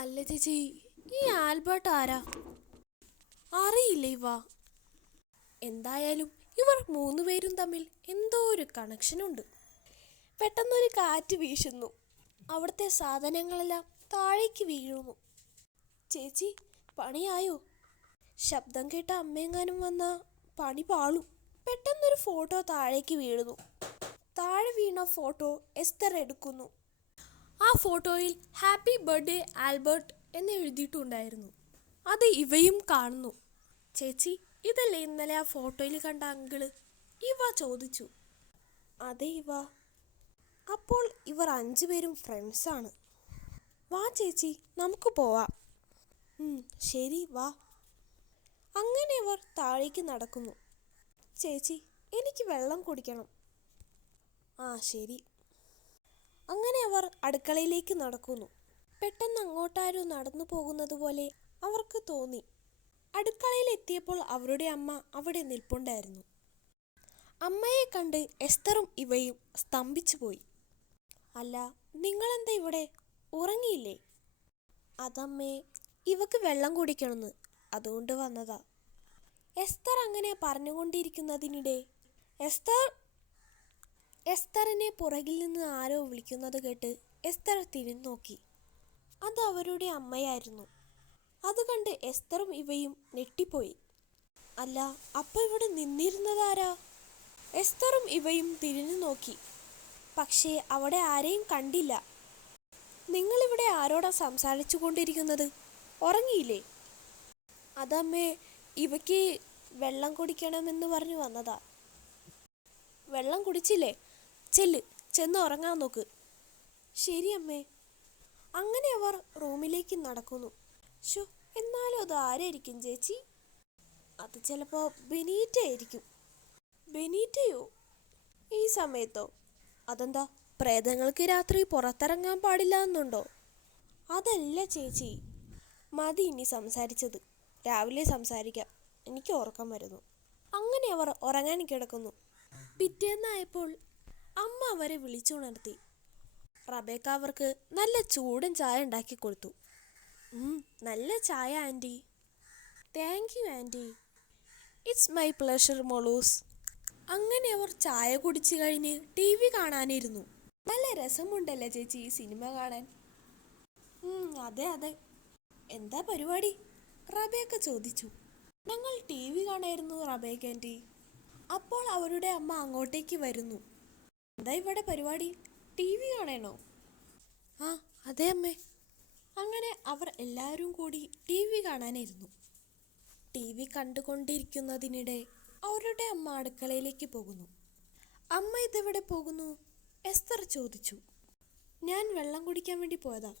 അല്ല ചേച്ചി, ഈ ആൽബർട്ട് ആരാ? അറിയില്ല ഇവ. എന്തായാലും ഇവർ മൂന്നുപേരും തമ്മിൽ എന്തോ ഒരു കണക്ഷനുണ്ട്. പെട്ടെന്നൊരു കാറ്റ് വീശുന്നു, അവിടുത്തെ സാധനങ്ങളെല്ലാം താഴേക്ക് വീഴുന്നു. ചേച്ചി, പണിയായോ? ശബ്ദം കേട്ട അമ്മയെങ്ങാനും വന്ന പണി പാളും. പെട്ടെന്നൊരു ഫോട്ടോ താഴേക്ക് വീഴുന്നു. താഴെ വീണ ഫോട്ടോ എസ്തർ എടുക്കുന്നു. ആ ഫോട്ടോയിൽ ഹാപ്പി ബർത്ത്ഡേ ആൽബർട്ട് എന്ന് എഴുതിയിട്ടുണ്ടായിരുന്നു. അത് ഇവയും കാണുന്നു. ചേച്ചി, ഇതല്ലേ ഇന്നലെ ആ ഫോട്ടോയിൽ കണ്ട അങ്കിള്? ഇവ ചോദിച്ചു. അതെ ഇവ. അപ്പോൾ ഇവർ 5 പേരും ഫ്രണ്ട്സാണ്. വാ ചേച്ചി, നമുക്ക് പോവാം. ശരി വാ. അങ്ങനെ അവർ താഴേക്ക് നടക്കുന്നു. ചേച്ചി, എനിക്ക് വെള്ളം കുടിക്കണം. ആ ശരി. അങ്ങനെ അവർ അടുക്കളയിലേക്ക് നടക്കുന്നു. പെട്ടെന്ന് അങ്ങോട്ടാരോ നടന്നു പോകുന്നത് പോലെ അവർക്ക് തോന്നി. അടുക്കളയിൽ എത്തിയപ്പോൾ അവരുടെ അമ്മ അവിടെ നിൽപ്പുണ്ടായിരുന്നു. അമ്മയെ കണ്ട് എസ്തറും ഇവയും സ്തംഭിച്ചു പോയി. അല്ല, നിങ്ങളെന്താ ഇവിടെ? ഉറങ്ങിയില്ലേ? അതമ്മേ, ഇവക്ക് വെള്ളം കുടിക്കണമെന്ന്, അതുകൊണ്ട് വന്നതാ. എസ്തർ അങ്ങനെ പറഞ്ഞുകൊണ്ടിരിക്കുന്നതിനിടെ എസ്തറിനെ പുറകിൽ നിന്ന് ആരോ വിളിക്കുന്നത് കേട്ട് എസ്തർ തിരിഞ്ഞു നോക്കി. അത് അവരുടെ അമ്മയായിരുന്നു. അത് കണ്ട് എസ്തറും ഇവയും ഞെട്ടിപ്പോയി. അല്ല, അപ്പൊ ഇവിടെ നിന്നിരുന്നതാരാ? എസ്തറും ഇവയും തിരിഞ്ഞു നോക്കി. പക്ഷേ അവിടെ ആരെയും കണ്ടില്ല. നിങ്ങളിവിടെ ആരോടാ സംസാരിച്ചു കൊണ്ടിരിക്കുന്നത്? ഉറങ്ങിയില്ലേ? അതമ്മേ, ഇവയ്ക്ക് വെള്ളം കുടിക്കണമെന്ന് പറഞ്ഞു വന്നതാ. വെള്ളം കുടിച്ചില്ലേ? ചെന്ന് ഉറങ്ങാൻ നോക്ക്. ശരി അമ്മേ. അങ്ങനെ അവർ റൂമിലേക്ക് നടക്കുന്നു. എന്നാലും അത് ആരായിരിക്കും ചേച്ചി? അത് ചിലപ്പോ ബെനീറ്റ ആയിരിക്കും. ബെനീറ്റയോ? ഈ സമയത്തോ? അതെന്താ, പ്രേതങ്ങൾക്ക് രാത്രി പുറത്തിറങ്ങാൻ പാടില്ല എന്നുണ്ടോ? അതല്ല ചേച്ചി. മതി ഇനി സംസാരിച്ചത്, രാവിലെ സംസാരിക്കാം. എനിക്ക് ഉറക്കം വരുന്നു. അങ്ങനെ അവർ ഉറങ്ങാൻ കിടക്കുന്നു. പിറ്റേന്നായപ്പോൾ അമ്മ അവരെ വിളിച്ചുണർത്തി. റബേക്ക അവർക്ക് നല്ല ചൂടൻ ചായ ഉണ്ടാക്കി കൊടുത്തു. നല്ല ചായ aunty. Thank you aunty. It's my pleasure മോളൂസ്. അങ്ങനെ അവർ ചായ കുടിച്ചു കഴിഞ്ഞ് TV കാണാനിരുന്നു. നല്ല രസമുണ്ടല്ലേ ചേച്ചി ഈ സിനിമ കാണാൻ? അതെ അതെ. എന്താ പരിപാടി? റബേക്ക ചോദിച്ചു. ഞങ്ങൾ TV കാണായിരുന്നു റബേക്ക ആൻറ്റി. അപ്പോൾ അവരുടെ അമ്മ അങ്ങോട്ടേക്ക് വരുന്നു. എന്താ ഇവിടെ പരിപാടി? TV കാണണോ? ആ അതെ അമ്മേ. അങ്ങനെ അവർ എല്ലാവരും കൂടി TV കാണാനിരുന്നു. TV കണ്ടുകൊണ്ടിരിക്കുന്നതിനിടെ അവരുടെ അമ്മ അടുക്കളയിലേക്ക് പോകുന്നു. അമ്മ ഇതെവിടെ പോകുന്നു? എസ്തർ ചോദിച്ചു. ഞാൻ വെള്ളം കുടിക്കാൻ വേണ്ടി പോയതാ.